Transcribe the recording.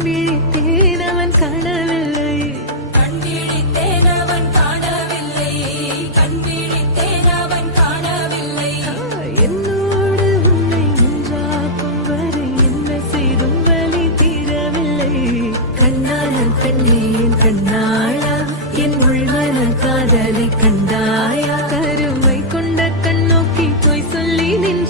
விழித்தேன் அவன் காணவில்லை, கண் விழித்தேன் அவன் காணவில்லை, கண் விழித்தேன் அவன் காணவில்லை. என்னோடு உன்னை ஒன்றாக்கும் வரை என்ன செய்தும் வலி தீரவில்லை. கண்ணான பெண்ணே என் கண்ணாளா, என் உள்மன காதலை கண்டாயா? கருமை கொண்ட கண்ணோக்கி போய் சொல்லி நின்